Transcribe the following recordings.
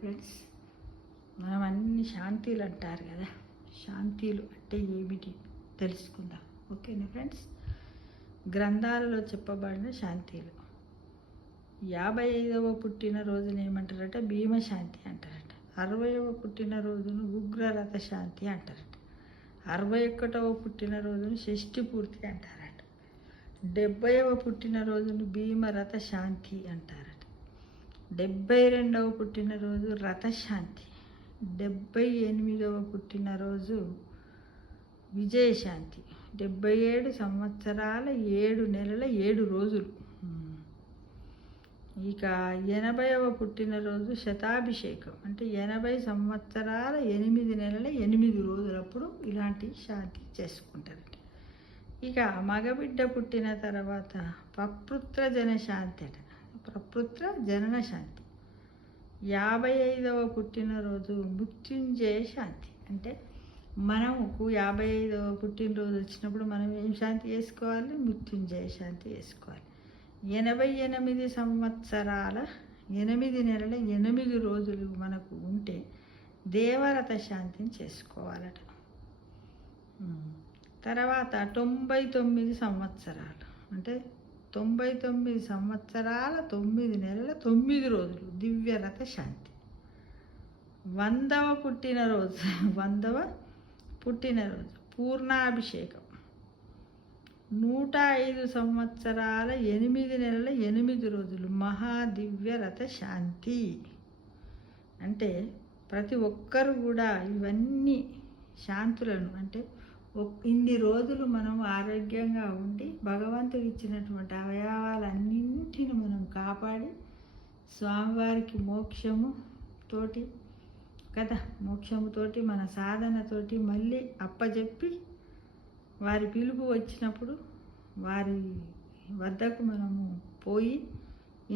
Friends. మనం అన్ని శాంతిలు అంటారు కదా, శాంతిలు అంటే ఏమిటి తెలుసుకుందాం. ఓకేనా ఫ్రెండ్స్. గ్రంథాలలో చెప్పబడిన శాంతిలు. 55వ పుట్టినరోజును ఏమంటారట? భీమశాంతి అంటారట. 60వ పుట్టినరోజును ఉగ్రరథ శాంతి అంటారట. 61వ పుట్టినరోజును షష్ఠి పూర్తి అంటారట. 70వ పుట్టినరోజును భీమరథ శాంతి అంటారట. 72వ పుట్టినరోజు రథశాంతి. 78వ పుట్టినరోజు విజయశాంతి. 77 సంవత్సరాల 7 నెలల 7 రోజులు. ఇక 80వ పుట్టినరోజు శతాభిషేకం, అంటే 80 సంవత్సరాల 8 నెలల 8 రోజులప్పుడు ఇలాంటి శాంతి చేసుకుంటారట. ఇక మగబిడ్డ పుట్టిన తర్వాత ప్రపుత్ర జన శాంతి అట. ప్రపుత్ర జనన శాంతి. 55వ పుట్టినరోజు మృత్యుంజయ శాంతి. అంటే మనకు 55వ పుట్టినరోజు వచ్చినప్పుడు మనం ఏం శాంతి చేసుకోవాలి? మృత్యుంజయ శాంతి చేసుకోవాలి. 88 సంవత్సరాల 8 నెలల 8 రోజులు మనకు ఉంటే దేవరథ శాంతిని చేసుకోవాలట. తర్వాత 99 సంవత్సరాలు, అంటే 99 సంవత్సరాల 9 నెలల 9 రోజులు దివ్యరథ శాంతి. 100వ పుట్టినరోజు పూర్ణాభిషేకం. 105 సంవత్సరాల 8 నెలల 8 రోజులు మహాదివ్యరథ శాంతి. అంటే ప్రతి ఒక్కరు కూడా ఇవన్నీ శాంతులను, అంటే ఇన్ని రోజులు మనం ఆరోగ్యంగా ఉండి భగవంతుడు ఇచ్చినటువంటి అవయవాలన్నింటిని మనం కాపాడి స్వామివారికి మోక్షముతోటి కదా, మోక్షముతోటి మన సాధనతోటి మళ్ళీ అప్పచెప్పి వారి పిలుపు వచ్చినప్పుడు వారి వద్దకు మనము పోయి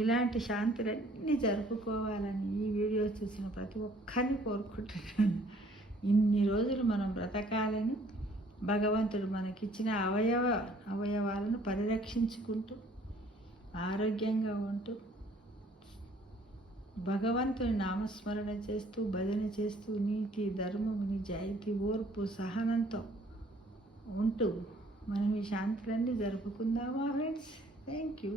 ఇలాంటి శాంతులన్నీ జరుపుకోవాలని ఈ వీడియో చూసిన ప్రతి ఒక్కరిని కోరుకుంటున్నాను. ఇన్ని రోజులు మనం బ్రతకాలని భగవంతుడు మనకిచ్చిన అవయవాలను పరిరక్షించుకుంటూ ఆరోగ్యంగా ఉంటూ భగవంతుని నామస్మరణ చేస్తూ భజన చేస్తూ నీతి ధర్మము నిజాయితీ ఓర్పు సహనంతో ఉంటూ మనం ఈ శాంతులన్నీ జరుపుకుందామా ఫ్రెండ్స్. Thank you.